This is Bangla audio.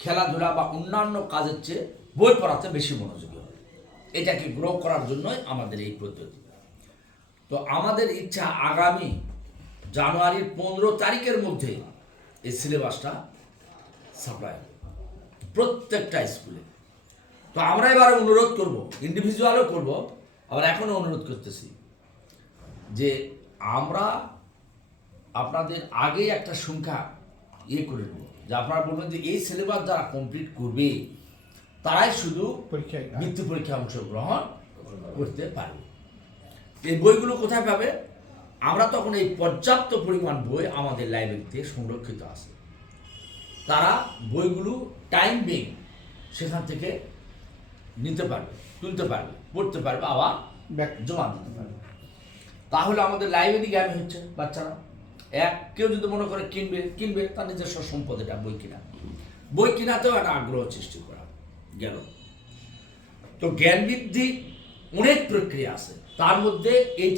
খেলাধুলা বা অন্যান্য কাজের চেয়ে বই পড়াতে বেশি মনোযোগী হবে। এটাকে গ্রো করার জন্যই আমাদের এই পদ্ধতি। তো আমাদের ইচ্ছা আগামী জানুয়ারির পনেরো তারিখের মধ্যে এই সিলেবাসটা সাপ্লাই হবে প্রত্যেকটা স্কুলে। তো আমরা এবার অনুরোধ করব ইন্ডিভিজুয়ালও করব, আবার এখনও অনুরোধ করতেছি যে আমরা আপনাদের আগেই একটা সংখ্যা ইয়ে করে নেব। যে আপনারা বলবেন যে এই সিলেবাস যারা কমপ্লিট করবে তারাই শুধু পরীক্ষায় বৃত্তি পরীক্ষা অংশগ্রহণ করতে পারবে। এই বইগুলো কোথায় পাবে? আমরা তখন এই পর্যাপ্ত পরিমাণ বই আমাদের লাইব্রেরিতে সংরক্ষিত আছে। তারা বইগুলো টাইম বেং সেখান থেকে নিতে পারবে তুলতে পারবে পড়তে পারবে আবার জমা দিতে পারবে। তাহলে আমাদের লাইব্রেরি জ্ঞান হচ্ছে বাচ্চারা। এক, কেউ যদি মনে করে কিনবে কিনবে, তার নিজস্ব সম্পদ এটা, বই কিনা। বই কিনাতেও একটা আগ্রহ সৃষ্টি করা গেল। তো জ্ঞান বৃদ্ধি অনেক প্রক্রিয়া আছে। তার মধ্যে এই